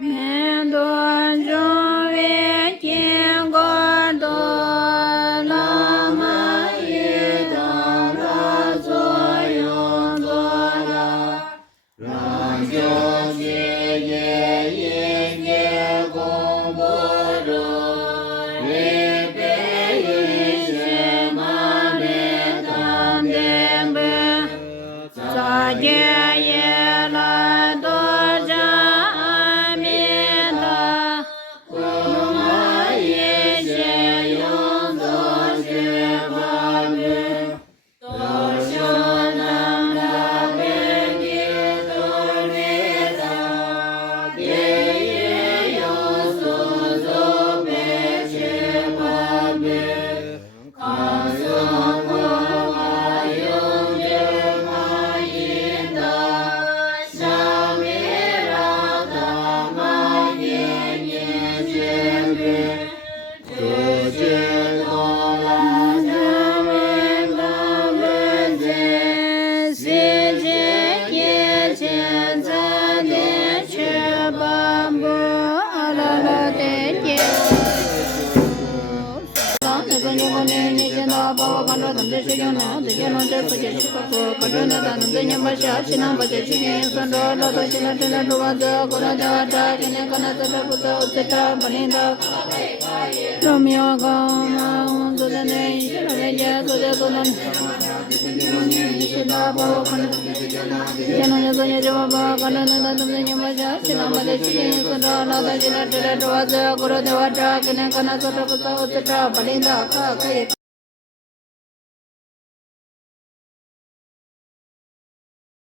面多中为天国多拉玛依当拉作用多拉，让就去夜因夜公布中，一杯一些马列当天本，咋见也来多扎面的，我们一些用作去把面，都说能的被你都知道，也有所走被去把面，告诉我用这马引的上面让他们年年见面，这些都来成为他们在世界也现在的却把不阿拉拉的天。那个年过年你见到把我看着他们的水晶呢，最近弄这不解释不服，可是那咱们最近把下去呢，把这去年算着老多现在正在做完的，过了叫这今年可能在这不走，在这不领导。罗密欧高嘛，昨天那一些那些昨天做的，一些大包可能，现在昨天就把可能那咱们把下去呢，把这去年算着老多现在正在做完的，过了叫这今年可能在这不走，在这不领导，可以。